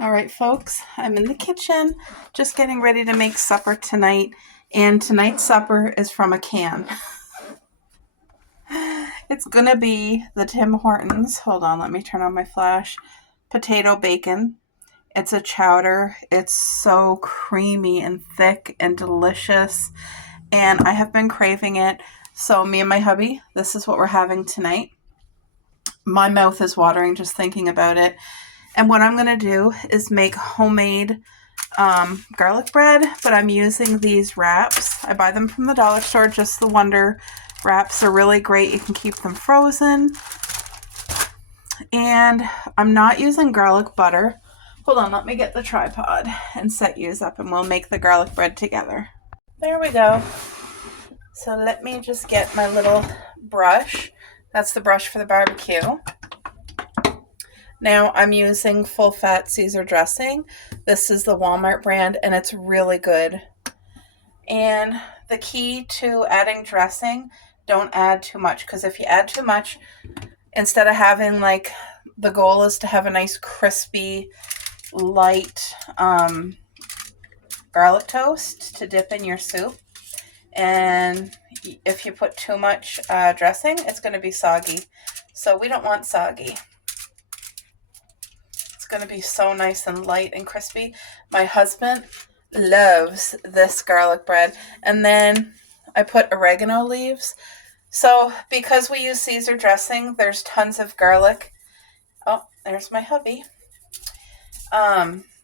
All right, folks, I'm in the kitchen just getting ready to make supper tonight. And tonight's supper is from a can. It's going to be the Tim Hortons. Hold on, let me turn on my flash. Potato bacon. It's a chowder. It's so creamy and thick and delicious. And I have been craving it. So me and my hubby, this is what we're having tonight. My mouth is watering just thinking about it. And what I'm going to do is make homemade garlic bread, but I'm using these wraps. I buy them from the dollar store, just the Wonder wraps are really great. You can keep them frozen. And I'm not using garlic butter. Hold on, let me get the tripod and set yous up and we'll make the garlic bread together. There we go. So let me just get my little brush. That's the brush for the barbecue. Now I'm using full fat Caesar dressing. This is the Walmart brand and it's really good. And the key to adding dressing, don't add too much, because if you add too much, instead of having like, the goal is to have a nice crispy, light garlic toast to dip in your soup. And if you put too much dressing, it's going to be soggy. So we don't want soggy. Going to be so nice and light and crispy. My husband loves this garlic bread. And then I put oregano leaves. So because we use Caesar dressing, there's tons of garlic. Oh, there's my hubby.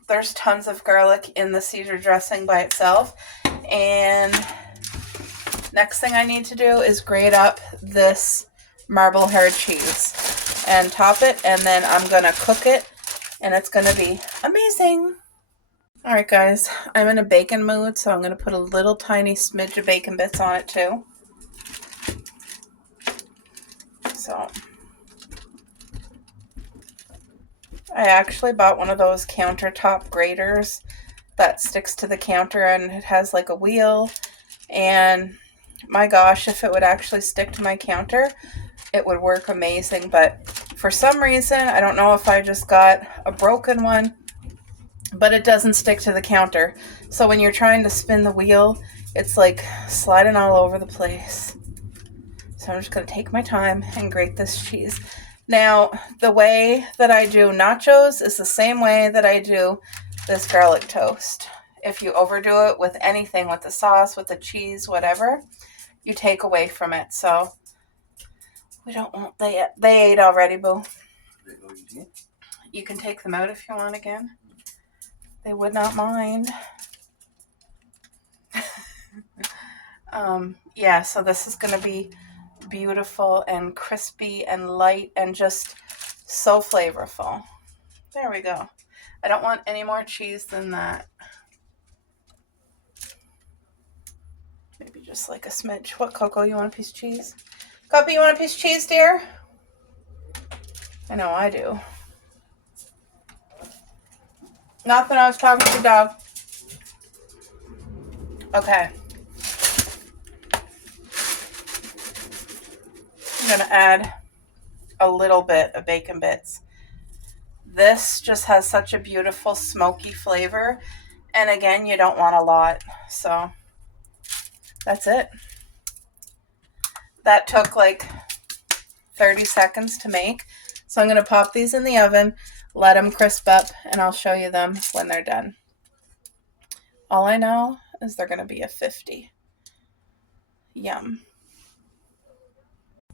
There's tons of garlic in the Caesar dressing by itself. And next thing I need to do is grate up this Marblehead cheese and top it. And then I'm going to cook it. And it's going to be amazing. All right, guys, I'm in a bacon mood, so I'm going to put a little tiny smidge of bacon bits on it too. So I actually bought one of those countertop graters that sticks to the counter and it has like a wheel. And my gosh, if it would actually stick to my counter, it would work amazing. But for some reason, I don't know if I just got a broken one, but it doesn't stick to the counter. So when you're trying to spin the wheel, it's like sliding all over the place. So I'm just going to take my time and grate this cheese. Now, the way that I do nachos is the same way that I do this garlic toast. If you overdo it with anything, with the sauce, with the cheese, whatever, you take away from it. So we don't want, they ate already, boo. You can take them out if you want again. They would not mind. Yeah, so this is going to be beautiful and crispy and light and just so flavorful. There we go. I don't want any more cheese than that. Maybe just like a smidge. What, Coco, you want a piece of cheese? Coco, you want a piece of cheese, dear? I know I do. Nothing, I was talking to the dog. Okay. I'm going to add a little bit of bacon bits. This just has such a beautiful smoky flavor. And again, you don't want a lot. So that's it. That took like 30 seconds to make. So I'm going to pop these in the oven, let them crisp up, and I'll show you them when they're done. All I know is they're going to be a 50. Yum.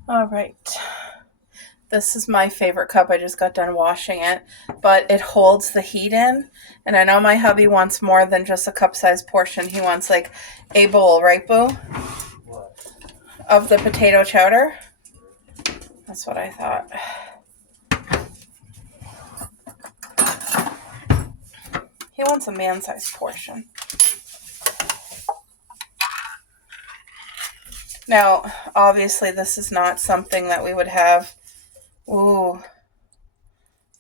All right. This is my favorite cup. I just got done washing it, but it holds the heat in. And I know my hubby wants more than just a cup-sized portion. He wants like a bowl, right, Boo? What? Of the potato chowder. That's what I thought. He wants a man-sized portion. Now, obviously, this is not something that we would have. Ooh.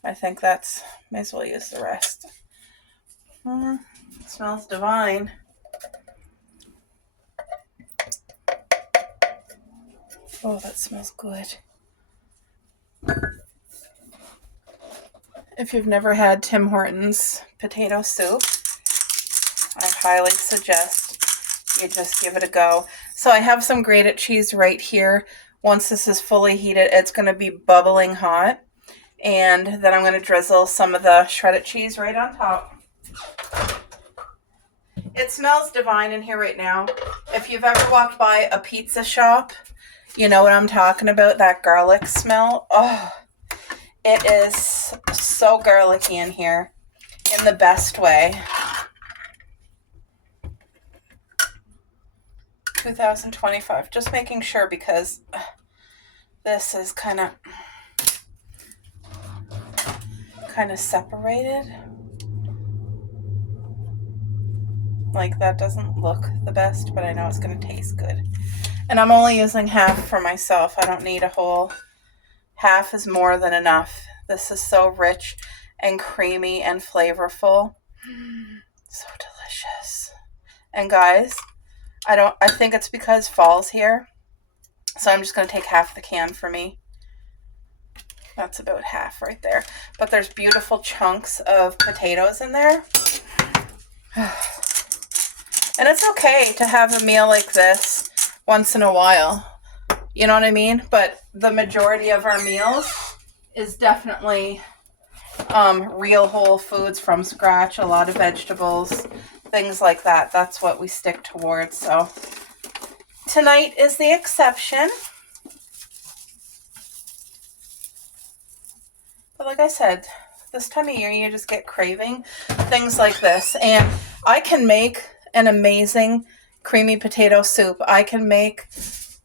I think that's, may as well use the rest. It smells divine. Oh, that smells good. If you've never had Tim Hortons potato soup, I highly suggest you just give it a go. So I have some grated cheese right here. Once this is fully heated, it's going to be bubbling hot. And then I'm going to drizzle some of the shredded cheese right on top. It smells divine in here right now. If you've ever walked by a pizza shop, you know what I'm talking about, that garlic smell. Oh, it is so garlicky in here in the best way. 2025, just making sure because this is kind of separated. Like that doesn't look the best, but I know it's going to taste good. And I'm only using half for myself. I don't need a whole. Half is more than enough. This is so rich and creamy and flavorful. So delicious. And guys, I think it's because fall's here. So I'm just going to take half the can for me. That's about half right there. But there's beautiful chunks of potatoes in there. And it's okay to have a meal like this once in a while. You know what I mean? But the majority of our meals is definitely real whole foods from scratch, a lot of vegetables, things like that. That's what we stick towards. So tonight is the exception. But like I said, this time of year you just get craving things like this. And I can make an amazing creamy potato soup. I can make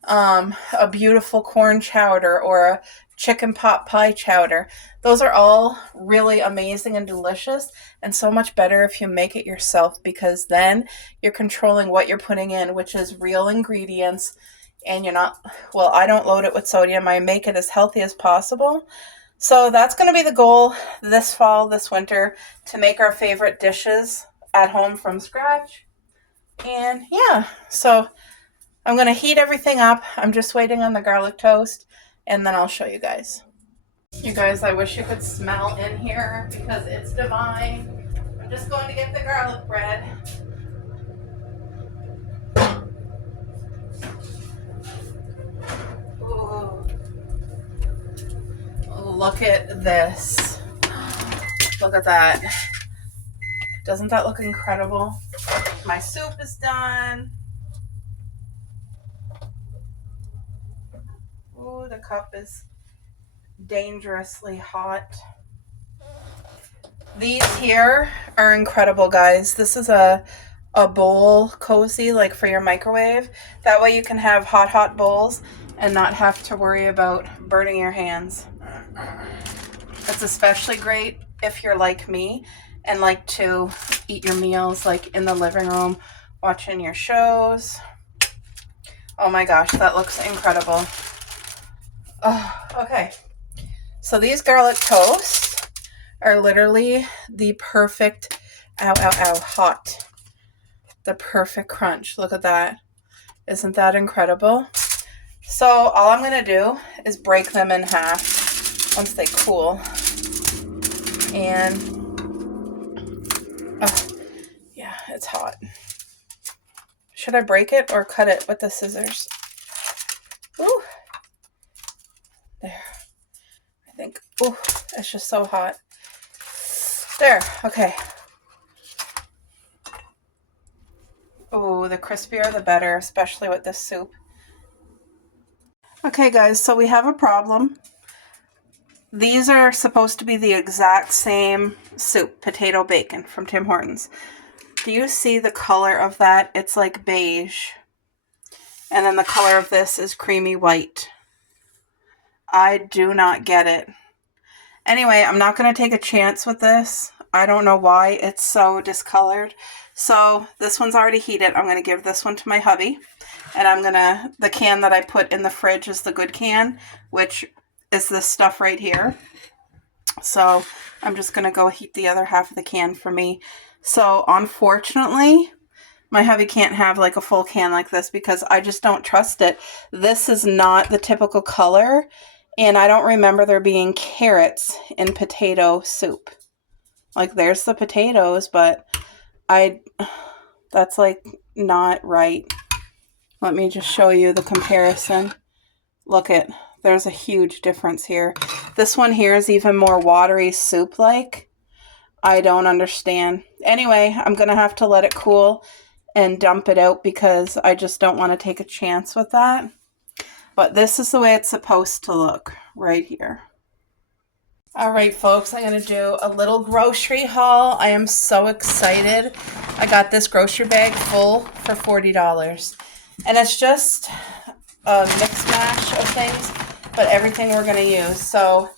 a beautiful corn chowder or a chicken pot pie chowder. Those are all really amazing and delicious, and so much better if you make it yourself, because then you're controlling what you're putting in, which is real ingredients, and you're not, well, I don't load it with sodium. I make it as healthy as possible. So that's going to be the goal this fall, this winter, to make our favorite dishes at home from scratch. And yeah, so I'm going to heat everything up. I'm just waiting on the garlic toast, and then I'll show you guys. You guys, I wish you could smell in here because it's divine. I'm just going to get the garlic bread. Ooh. Look at this. Look at that. Doesn't that look incredible? My soup is done. Ooh, the cup is dangerously hot. These here are incredible, guys. This is a bowl cozy, like for your microwave. That way you can have hot bowls and not have to worry about burning your hands. It's especially great if you're like me and like to eat your meals like in the living room, watching your shows. Oh my gosh, that looks incredible. Oh, okay. So these garlic toasts are literally the perfect, hot. The perfect crunch. Look at that. Isn't that incredible? So all I'm going to do is break them in half once they cool. And, oh, yeah, it's hot. Should I break it or cut it with the scissors? Ooh. There. I think, ooh, it's just so hot. There, okay. Ooh, the crispier the better, especially with this soup. Okay guys, so we have a problem. These are supposed to be the exact same soup, potato bacon from Tim Hortons. Do you see the color of that? It's like beige. And then the color of this is creamy white. I do not get it. Anyway, I'm not going to take a chance with this. I don't know why it's so discolored. So this one's already heated. I'm going to give this one to my hubby. And I'm going to, the can that I put in the fridge is the good can, which is this stuff right here. So I'm just going to go heat the other half of the can for me. So unfortunately, my hubby can't have like a full can like this because I just don't trust it. This is not the typical color. And I don't remember there being carrots in potato soup. Like, there's the potatoes, but that's like not right. Let me just show you the comparison. Look there's a huge difference here. This one here is even more watery soup-like. I don't understand. Anyway, I'm going to have to let it cool and dump it out because I just don't want to take a chance with that. But this is the way it's supposed to look right here. All right, folks, I'm going to do a little grocery haul. I am so excited. I got this grocery bag full for $40. And it's just a mix mash of things, but everything we're going to use. So,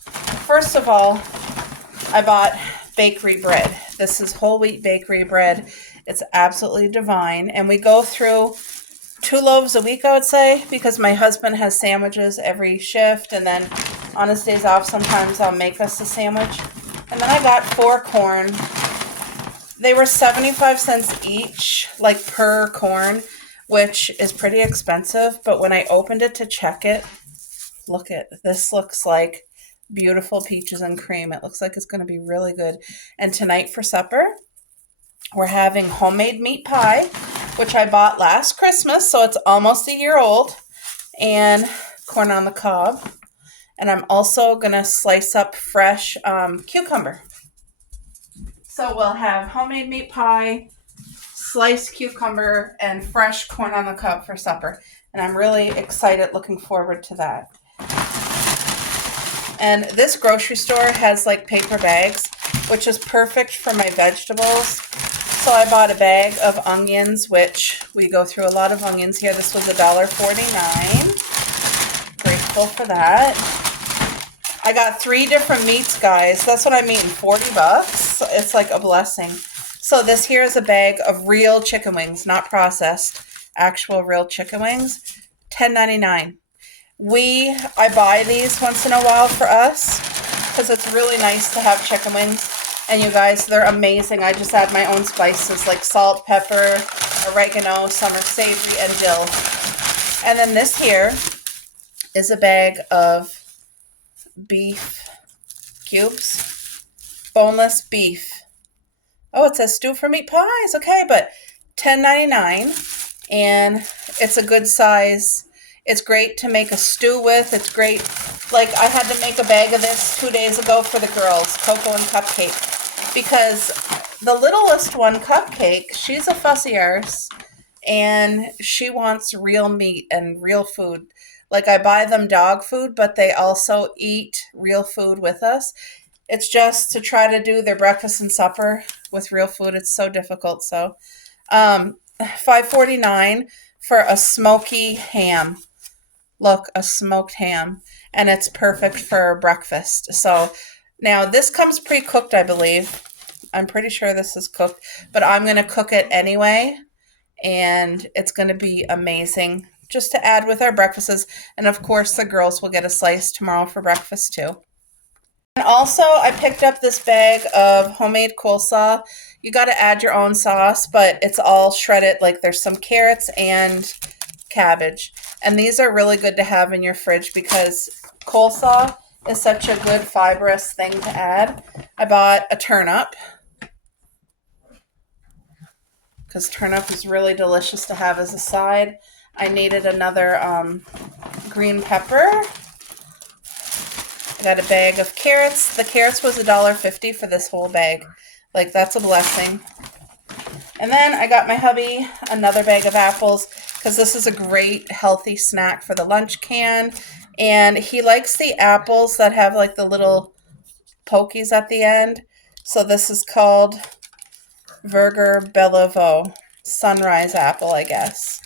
first of all, I bought bakery bread. This is whole wheat bakery bread. It's absolutely divine. And we go through 2 loaves a week, I would say, because my husband has sandwiches every shift, and then on his days off, sometimes I'll make us a sandwich. And then I got 4 corn. They were 75 cents each, like per corn, which is pretty expensive. But when I opened it to check it, look at this. Looks like beautiful peaches and cream. It looks like it's going to be really good. And tonight for supper, we're having homemade meat pie, which I bought last Christmas, so it's almost a year old, and corn on the cob. And I'm also going to slice up fresh cucumber. So we'll have homemade meat pie, sliced cucumber, and fresh corn on the cob for supper. And I'm really excited, looking forward to that. And this grocery store has like paper bags, which is perfect for my vegetables. So I bought a bag of onions, which we go through a lot of onions here. This was $1.49. Grateful for that. I got 3 different meats, guys. That's what I'm eating, $40. It's like a blessing. So this here is a bag of real chicken wings, not processed, actual real chicken wings, $10.99. I buy these once in a while for us because it's really nice to have chicken wings. And you guys, they're amazing. I just add my own spices like salt, pepper, oregano, summer savory, and dill. And then this here is a bag of beef cubes, boneless beef. Oh, it says stew for meat pies. Okay, but $10.99, and it's a good size. It's great to make a stew with. It's great. Like, I had to make a bag of this 2 days ago for the girls, Coco and Cupcake, because the littlest one, Cupcake, she's a fussy arse, and she wants real meat and real food. Like, I buy them dog food, but they also eat real food with us. It's just to try to do their breakfast and supper with real food. It's so difficult. So, $5.49 for a smoky ham. Look, a smoked ham, and it's perfect for breakfast. So now this comes pre-cooked, I believe. I'm pretty sure this is cooked, but I'm going to cook it anyway, and it's going to be amazing just to add with our breakfasts. And of course, the girls will get a slice tomorrow for breakfast too. And also, I picked up this bag of homemade coleslaw. You got to add your own sauce, but it's all shredded. Like, there's some carrots and cabbage. And these are really good to have in your fridge because coleslaw is such a good fibrous thing to add. I bought a turnip because turnip is really delicious to have as a side. I needed another green pepper. I got a bag of carrots. The carrots was $1.50 for this whole bag. Like, that's a blessing. And then I got my hubby another bag of apples because this is a great healthy snack for the lunch can. And he likes the apples that have like the little pokies at the end. So this is called Virger Bellevaux Sunrise Apple, I guess.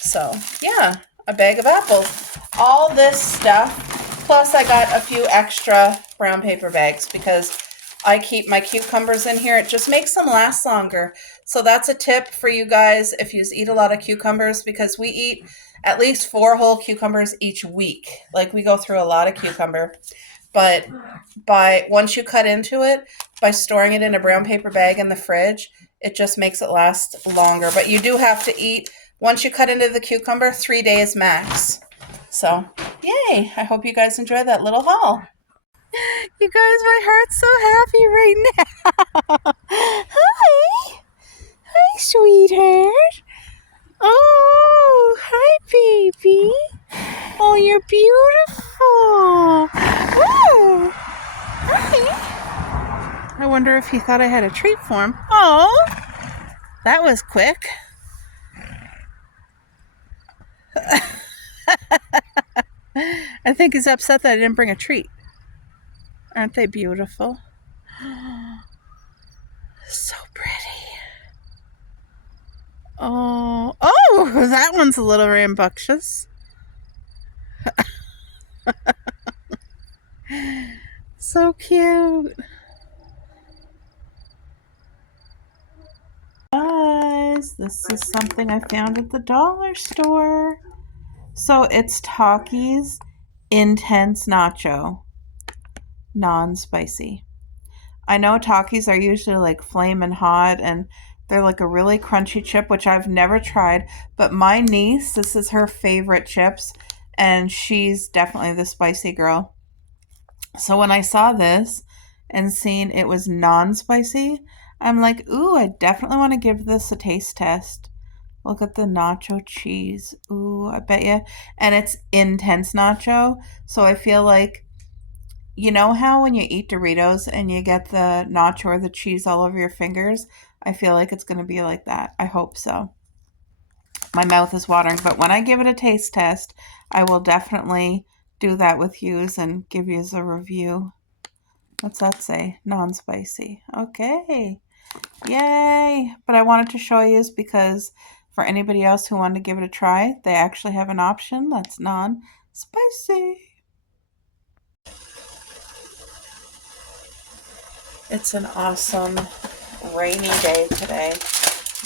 So yeah, a bag of apples. All this stuff. Plus I got a few extra brown paper bags because I keep my cucumbers in here. It just makes them last longer. So that's a tip for you guys if you eat a lot of cucumbers, because we eat at least 4 whole cucumbers each week. Like, we go through a lot of cucumber. But once you cut into it, by storing it in a brown paper bag in the fridge, it just makes it last longer. But you do have to eat, once you cut into the cucumber, 3 days max. So, yay. I hope you guys enjoy that little haul. You guys, my heart's so happy right now. Hi. Hi, sweetheart. Oh, hi, baby. Oh, you're beautiful. Oh, hi. I wonder if he thought I had a treat for him. Oh, that was quick. I think he's upset that I didn't bring a treat. Aren't they beautiful? So pretty. Oh, that one's a little rambunctious. So cute. Guys, this is something I found at the dollar store. So it's Takis Intense Nacho, non-spicy. I know Takis are usually like flaming hot and they're like a really crunchy chip, which I've never tried. But my niece, this is her favorite chips, and she's definitely the spicy girl. So when I saw this and seen it was non-spicy, I'm like, ooh, I definitely want to give this a taste test. Look at the nacho cheese. Ooh, I bet you. And it's intense nacho. So I feel like, you know how when you eat Doritos and you get the nacho or the cheese all over your fingers? I feel like it's going to be like that. I hope so. My mouth is watering, but when I give it a taste test, I will definitely do that with yous and give yous a review. What's that say? Non-spicy. Okay. Yay. But I wanted to show yous because for anybody else who wanted to give it a try, they actually have an option that's non-spicy. It's an awesome rainy day today.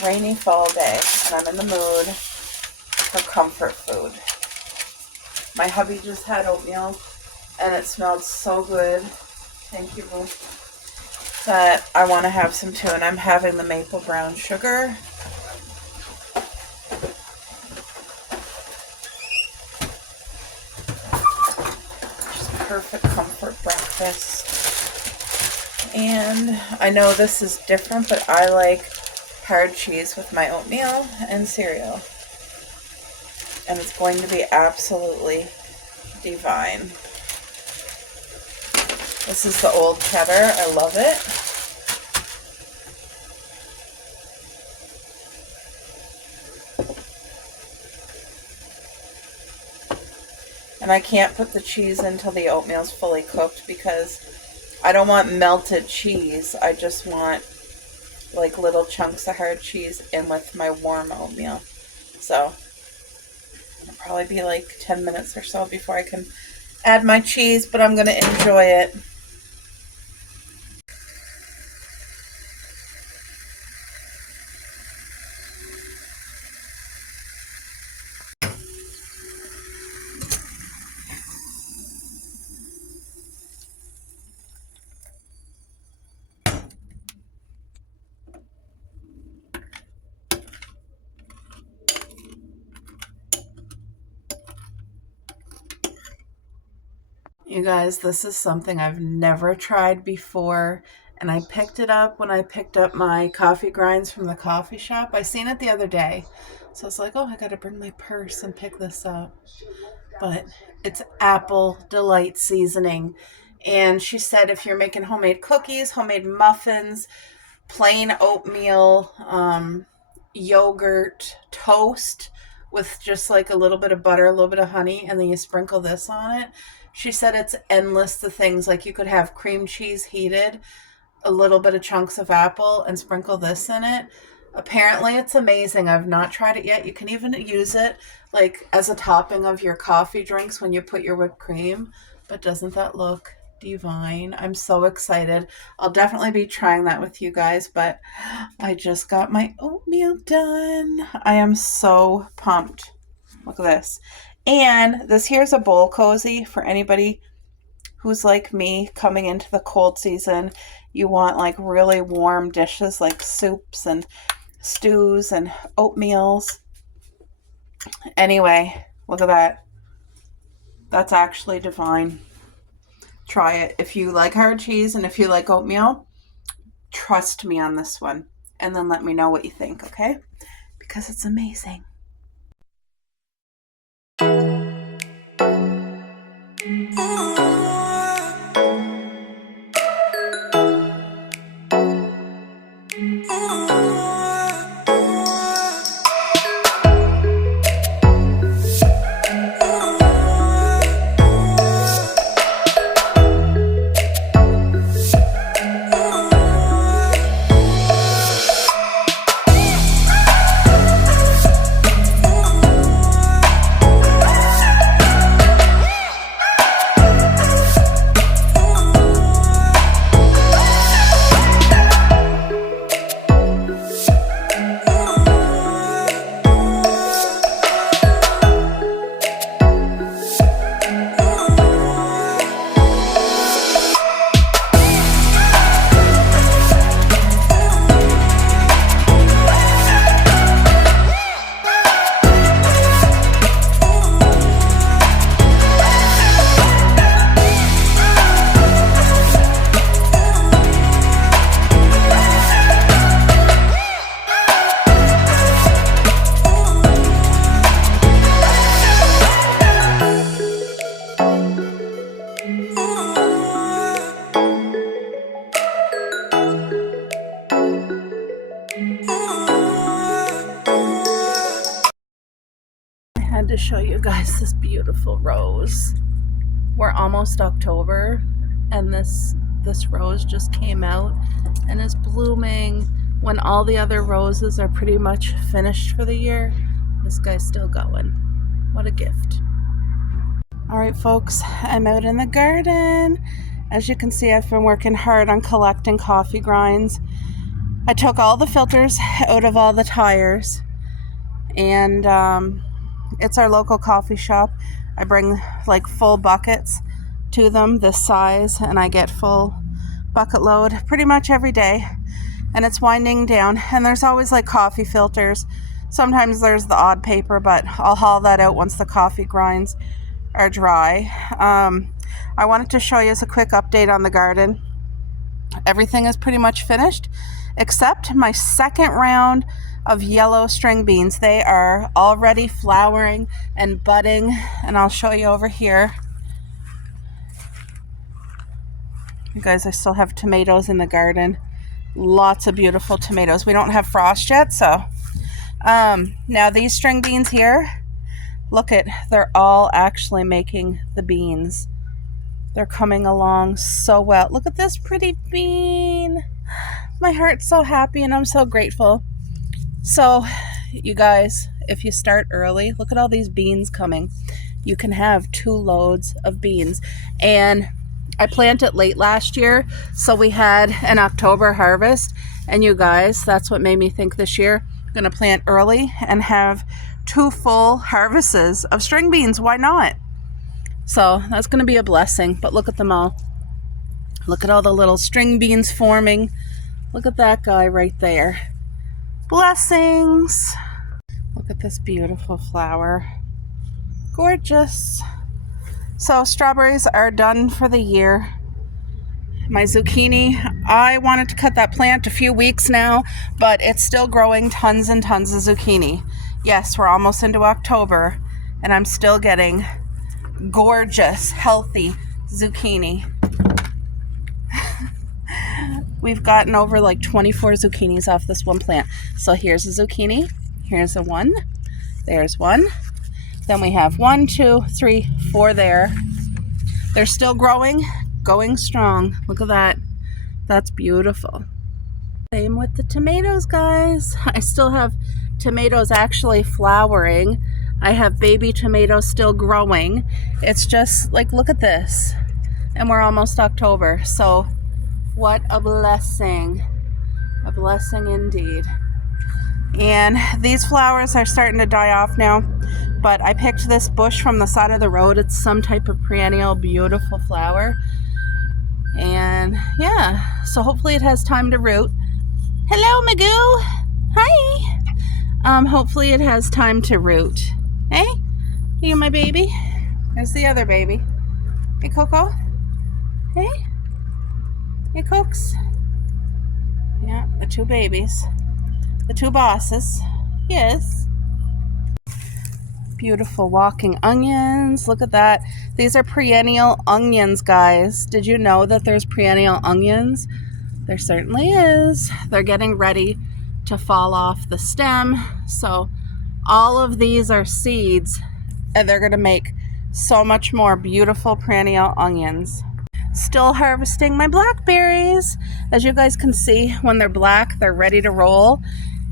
Rainy fall day, and I'm in the mood for comfort food. My hubby just had oatmeal, and it smelled so good. Thank you, boo. That I want to have some too, and I'm having the maple brown sugar. Just perfect comfort breakfast. And I know this is different, but I like hard cheese with my oatmeal and cereal. And it's going to be absolutely divine. This is the old cheddar. I love it. And I can't put the cheese until the oatmeal's fully cooked because I don't want melted cheese. I just want like little chunks of hard cheese in with my warm oatmeal. So it'll probably be like 10 minutes or so before I can add my cheese, but I'm going to enjoy it. You guys, this is something I've never tried before, and I picked it up when I picked up my coffee grinds from the coffee shop. I seen it the other day, so I was like, oh, I gotta bring my purse and pick this up. But it's Apple Delight seasoning, and she said if you're making homemade cookies, homemade muffins, plain oatmeal, yogurt, toast with just like a little bit of butter, a little bit of honey, and then you sprinkle this on it. She said it's endless the things like you could have cream cheese heated, a little bit of chunks of apple, and sprinkle this in it. Apparently, it's amazing. I've not tried it yet. You can even use it like as a topping of your coffee drinks when you put your whipped cream. But doesn't that look divine? I'm so excited. I'll definitely be trying that with you guys, but I just got my oatmeal done. I am so pumped. Look at this. And this here's a bowl cozy for anybody who's like me coming into the cold season. You want like really warm dishes like soups and stews and oatmeals. Anyway, look at that. That's actually divine. Try it. If you like hard cheese and if you like oatmeal, trust me on this one. And then let me know what you think, okay? Because it's amazing. To show you guys this beautiful rose. We're almost October and this rose just came out and is blooming when all the other roses are pretty much finished for the year. This guy's still going. What a gift. All right, folks, I'm out in the garden. As you can see, I've been working hard on collecting coffee grinds. I took all the filters out of all the tires, and it's our local coffee shop. I bring like full buckets to them this size, and I get full bucket load pretty much every day. And it's winding down, and there's always like coffee filters. Sometimes there's the odd paper, but I'll haul that out once the coffee grinds are dry. I wanted to show you as a quick update on the garden. Everything is pretty much finished except my second round of yellow string beans. They are already flowering and budding, and I'll show you over here. You guys, I still have tomatoes in the garden. Lots of beautiful tomatoes. We don't have frost yet, so now these string beans here, look at, they're all actually making the beans. They're coming along so well. Look at this pretty bean. My heart's so happy and I'm so grateful. So, you guys, if you start early, look at all these beans coming. You can have 2 loads of beans. And I planted late last year, so we had an October harvest. And you guys, that's what made me think this year, I'm going to plant early and have 2 full harvests of string beans. Why not? So, that's going to be a blessing. But look at them all. Look at all the little string beans forming. Look at that guy right there. Blessings. Look at this beautiful flower. Gorgeous. So strawberries are done for the year. My zucchini, I wanted to cut that plant a few weeks now, but it's still growing tons and tons of zucchini. Yes, we're almost into October, and I'm still getting gorgeous, healthy zucchini. We've gotten over like 24 zucchinis off this one plant. So here's a zucchini. Here's a one. There's one. Then we have 1, 2, 3, 4 there. They're still growing, going strong. Look at that. That's beautiful. Same with the tomatoes, guys. I still have tomatoes actually flowering. I have baby tomatoes still growing. It's just like, look at this. And we're almost October. So what a blessing. A blessing indeed. And these flowers are starting to die off now, but I picked this bush from the side of the road. It's some type of perennial, beautiful flower. And yeah, so hopefully it has time to root. Hello, Magoo. Hi. Hopefully it has time to root. Hey, you my baby? There's the other baby. Hey, Coco. Hey. Hey, Cokes. Yeah, the two babies. The two bosses. Yes. Beautiful walking onions. Look at that. These are perennial onions, guys. Did you know that there's perennial onions? There certainly is. They're getting ready to fall off the stem. So all of these are seeds, and they're going to make so much more beautiful perennial onions. Still harvesting my blackberries. As you guys can see, when they're black, they're ready to roll.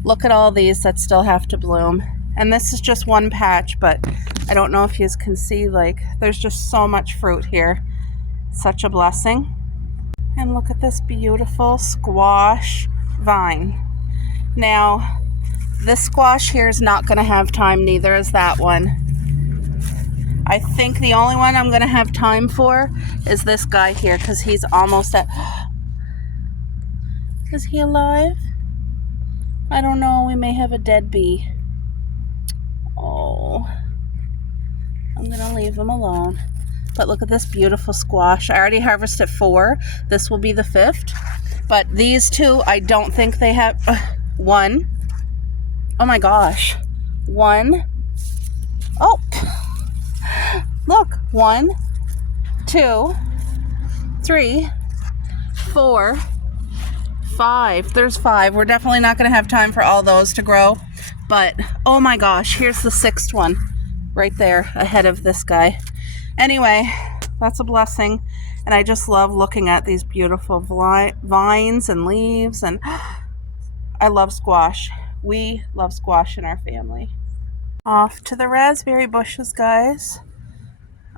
Look at all these that still have to bloom. And this is just one patch, but I don't know if you can see, like, there's just so much fruit here. Such a blessing. And look at this beautiful squash vine. Now, this squash here is not going to have time, neither is that one. I think the only one I'm going to have time for is this guy here, because he's almost at... Is he alive? I don't know. We may have a dead bee. Oh. I'm going to leave him alone. But look at this beautiful squash. I already harvested 4. This will be the 5th. But these two, I don't think they have... one. Oh my gosh. 1. Oh. Look. 1, 2, 3, 4, 5. There's 5. We're definitely not going to have time for all those to grow. But, oh my gosh, here's the 6th one. Right there, ahead of this guy. Anyway, that's a blessing. And I just love looking at these beautiful vines and leaves. And I love squash. We love squash in our family. Off to the raspberry bushes, guys.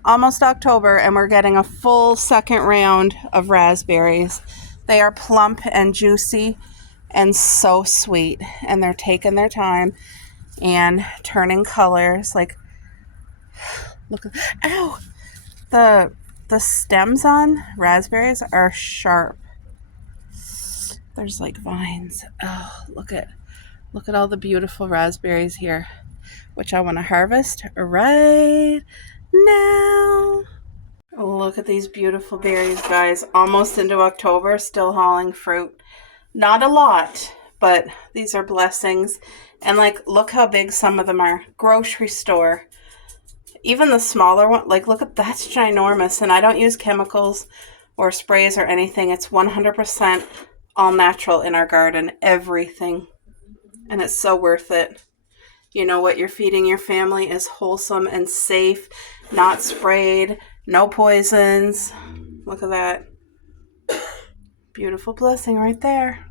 Almost October, and we're getting a full second round of raspberries. They are plump and juicy and so sweet, and they're taking their time and turning colors. Like, look, ow! The stems on raspberries are sharp. There's like vines. Oh, look at all the beautiful raspberries here, which I want to harvest right now. Look at these beautiful berries, guys. Almost into October, still hauling fruit. Not a lot, but these are blessings. And like, look how big some of them are. Grocery store. Even the smaller one, like, look at that's ginormous. And I don't use chemicals or sprays or anything. It's 100% all natural in our garden. Everything. And it's so worth it. You know what you're feeding your family is wholesome and safe, not sprayed, no poisons. Look at that. Beautiful blessing right there.